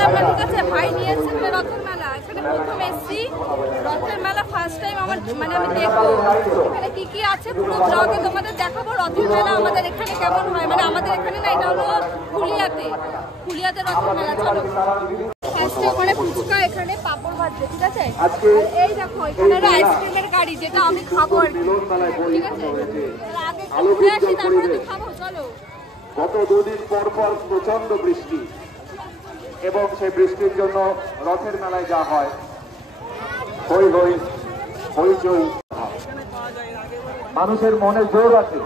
জানতাম না, ঠিক আছে। ভাই নিয়ে এসেছে রথের মেলা, এখানে প্রথম এসেছি রথের মেলা, ফার্স্ট টাইম আমার, মানে আমি দেখবো এখানে কি কি আছে, পুরো ব্লগে তোমাদের দেখাবো রথের মেলা আমাদের এখানে কেমন হয়। মানে আমাদের এখানে না, এটা হলো ফুলিয়াতে রথের মেলা। চলো ফার্স্টে ওখানে ফুচকা, এখানে পাপড় ভাজছে, ঠিক আছে। এই দেখো এখানে আইসক্রিমের গাড়ি, যেটা আমি খাবো আর কি, ঠিক আছে। আগে ঘুরে আসি, তারপরে তো খাবো। চলো। গত দুদিন পর পর প্রচন্ড বৃষ্টি, এবং সেই বৃষ্টির জন্য রথের মেলায় যা হয় হই হই হইচই, মানুষের মনে জোর আছে,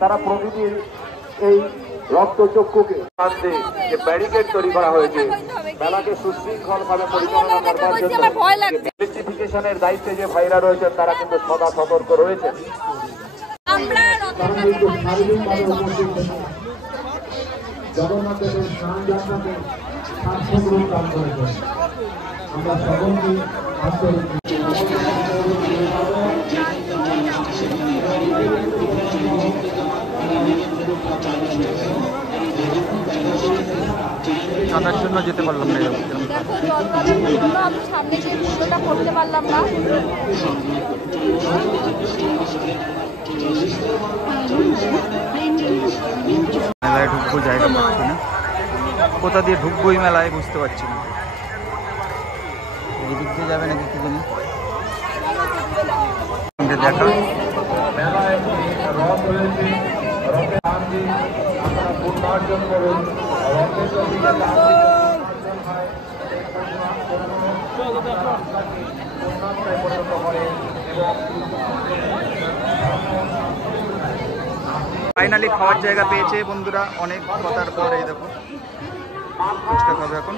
তারা প্রকৃতির এই রক্তচক্ষুকে টানতে যে ব্যারিকেড তৈরি করা হয়েছে, মেলাকে সুশৃঙ্খল ভাবে পরিচালনা করবার জন্য ইলেকট্রিফিকেশনের দায়িত্বে যে ভাইরা রয়েছেন, তারা কিন্তু সদা সতর্ক রয়েছেন। জগন্নাথের স্নান যাত্রাকে সার্থক দান করেছেন। আমরা সকলকে চাঁদার জন্য যেতে পারলাম না, সামনে যে ভিডিওটা করতে পারলাম না। মেলায় ঢুকবো, জায়গা পাচ্ছি না, কোথা দিয়ে ঢুকবো এই মেলায় বুঝতে পারছি না। এই দিক দিয়ে যাবে নাকি কি জানি, দেখা। মেলায় রথ রয়েছে, রথে আনছি, আপনারা পুণ্যার্জন করুন। রথের জমিতে অর্জন হয়, পুণ্যার্থে পরিণত করে। এবং ফাইনালি খাওয়ার জায়গা পেয়েছে বন্ধুরা, অনেক কথার পর। এই দেখো ফুচকা খাবে এখন।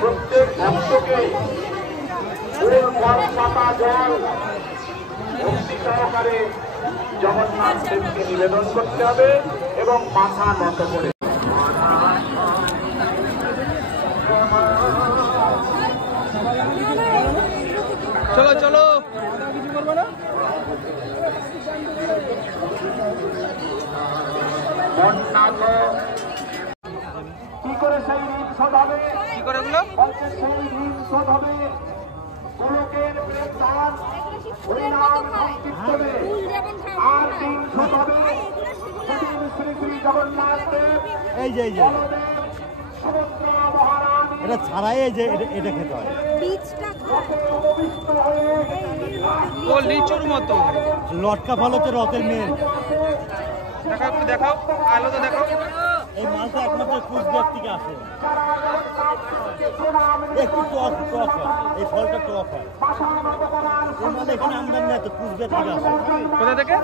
প্রত্যেক ভক্তকে পাতা জল ভক্তি সহকারে জগন্নাথ দেবকে নিবেদন করতে হবে এবং মাথা নত করে। চলো চলো, কি করে সেই ঋণ শোধ হবে? কি করে গুলো সেই ঋণ শোধ হবে গোলকের প্রেমধান হরিনাম সংকীর্তনে। আর ঋণ শোধ হবে সেদিন শ্রী শ্রী জগন্নাথ দেব, এই যে সুভদ্রা মহারানী এটা ছাড়াই যে এটা খেতে হয়। ও লিচুর মতো লটকা ফল হচ্ছে রথের মেন। দেখাও, একটু দেখাও, আলো তো দেখাও। এই মালটা একমাত্র কুচবিহার থেকে আসে, একটু টক টক হয়, এই ফলটা টক হয়। এই মাল এখানে আমদানি না, তো কুচবিহার থেকে আসে। কোথা থেকে?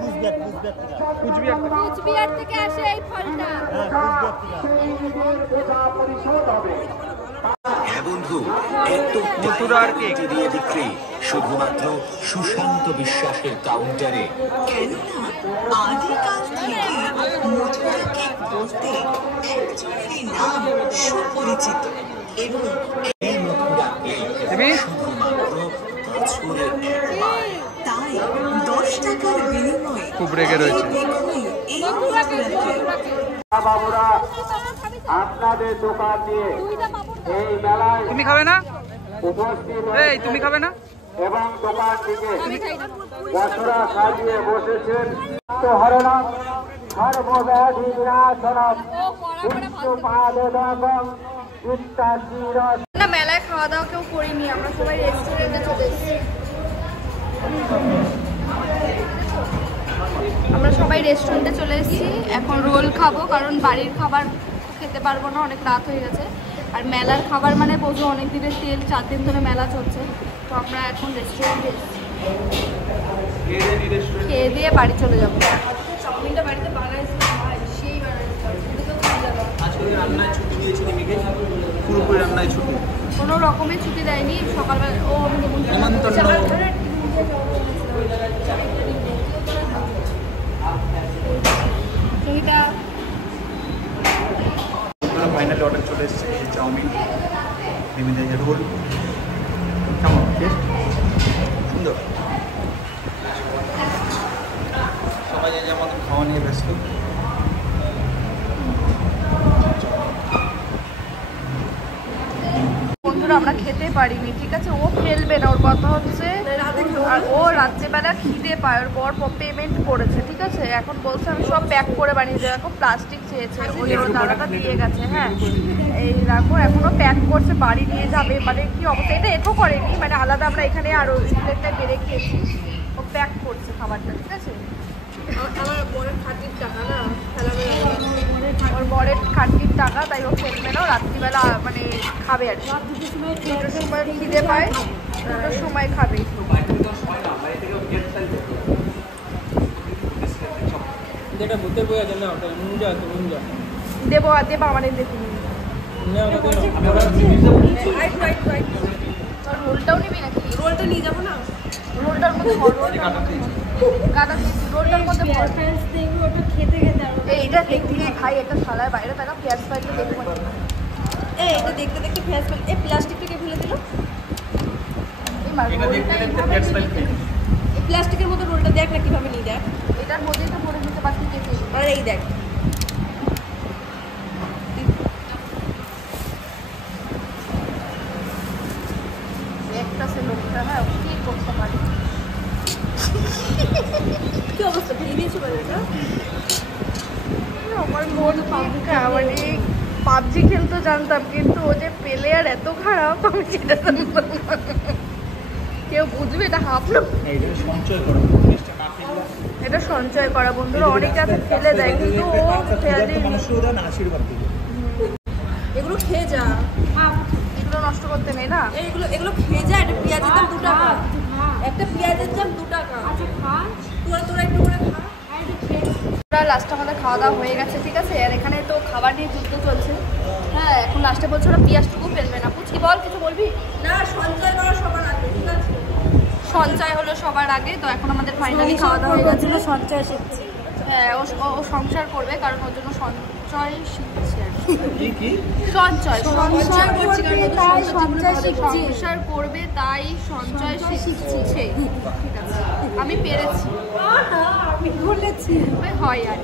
কুচবিহার কুচবিহার থেকে। কুচবিহার থেকে আসে এই ফলটা। হ্যাঁ, কুচবিহার থেকে আসে। হ্যাঁ বন্ধু, এত মথুরার কেক দিয়ে বিক্রি শুধুমাত্র সুশান্ত বিশ্বাসের কাউন্টারে। কেননা আদিকাল থেকে মথুরা কেক বলতে একজনেরই নাম সুপরিচিত, এবং এই মথুরা কেক শুধুমাত্র বছরে একবার। তাই 10 টাকার বিনিময়ে খুব রেগে রয়েছে। এই মথুরা কেক। বাবুরা, আপনাদের দোকান নিয়ে এই মেলায় তুমি খাবে না? উপস্থিত এই তুমি খাবে না? এবং দোকান থেকে বছরা সাজিয়ে বসেছেন। তো হরণম সর্বব্যাধি বিনাশনম বিষ্ণুপাদকম চিত্তাশীরস। না, মেলায় খাওয়া দাওয়া কেউ করিনি, আমরা সবাই রেস্টুরেন্টে চলে এসেছি। এখন রোল খাবো, কারণ বাড়ির খাবার খেতে পারবো না, অনেক রাত হয়ে গেছে। আর মেলার খাবার মানে বোঝো, অনেক দিনের তেল, 4 দিন ধরে মেলা চলছে। তো আমরা এখন রেস্টুরেন্টে খেয়ে দিয়ে বাড়ি চলে যাবো। চাউমিনটা বাড়িতে বানাইছি, সেই পুরোপুরি রান্নায় ছুটি, কোনো রকমের ছুটি দেয়নি। সকালবেলা ফাইনালি অর্ডার চলে এসেছে চাউমিন, রোল। কেমন টেস্ট? সুন্দর। সবাই যেমন খাওয়া নিয়ে ব্যস্ত, আমরা খেতে পারিনি, ঠিক আছে? ও ফেলবে না, ওর কথা হচ্ছে। আর ও রাত্রেবেলা খিদে পায়, ওর বর পেমেন্ট করেছে, ঠিক আছে? এখন বলছে আমি সব প্যাক করে বানিয়ে দেবো। এখন প্লাস্টিক চেয়েছে, ওই ওর দাদাটা দিয়ে গেছে। হ্যাঁ এই রাখো, এখনো প্যাক করছে, বাড়ি নিয়ে যাবে। মানে কি অবস্থা, এটা একো করেনি, মানে আলাদা আমরা এখানে আরো প্লেটটায় বেড়ে খেয়েছি। ও প্যাক করছে খাবারটা, ঠিক আছে? আমার বরের খাটির টাকা না, ওর বরের খাটির টাকা, তাই ও ফেলবে না। রাত্রিবেলা মানে খাবে আর কি, দুটোর সময় খিদে পায়, দুটোর সময় খাবে। দেবো দেবো আমার দেখুন, রোলটাও নিবি নাকি? রোলটা নিয়ে যাবো না, রোলটার মধ্যে রোলটার মধ্যে খেতে এইটা দেখতে ভাই, একটা থালার বাইরে থাকা পেঁয়াজ ফাইলটা দেখতে পাচ্ছি। এটা দেখতে দেখতে পেঁয়াজ ফাইল, এই প্লাস্টিকটাকে ফেলে দিল। এই প্লাস্টিকের মধ্যে রোলটা দেখ না কিভাবে নিয়ে দেখ, এটার মধ্যেই তো ভরে দিতে পারছি। আর এই দেখ একটা সে লোকটা, হ্যাঁ কি করতে পারে, কি অবস্থা ফেলে দিয়েছে বাড়িটা। আমার মন মানে পাবজি খেলতে জানতাম, কিন্তু ও যে প্লেয়ার এত খারাপ আমি সেটা জানতাম না। কেউ বুঝবে এটা হাফলো, এটা সঞ্চয় করা বন্ধুরা। অনেকে আছে ফেলে দেয়, কিন্তু ও ফেলে এগুলো খেয়ে যা, এগুলো নষ্ট করতে নেই না, এগুলো খেয়ে যা। এটা পেঁয়াজের দাম 2 টাকা, একটা পেঁয়াজের দাম 2 টাকা। আচ্ছা খা, তোরা একটু করে খা। লাস্টে আমাদের খাওয়া দাওয়া হয়ে গেছে, ঠিক আছে? আর এখানে তো খাবার নিয়ে যুদ্ধ চলছে। হ্যাঁ এখন লাস্টে বলছো ওরা পেঁয়াজটুকু ফেলবে না। পুচকি বল, কিছু বলবি? না, সঞ্চয় করা সবার আগে, ঠিক আছে? সঞ্চয় হলো সবার আগে। তো এখন আমাদের ফাইনালি খাওয়া দাওয়া হয়ে গেছিলো, সঞ্চয় শিখছে। হ্যাঁ ও সংসার করবে, কারণ ওর জন্য সঞ্চয় শিখছে আর কি। সঞ্চয় সংসার করবে, তাই সঞ্চয় শিখছে, ঠিক আছে? আমি পেরেছি, আমি বলেছি হয় আর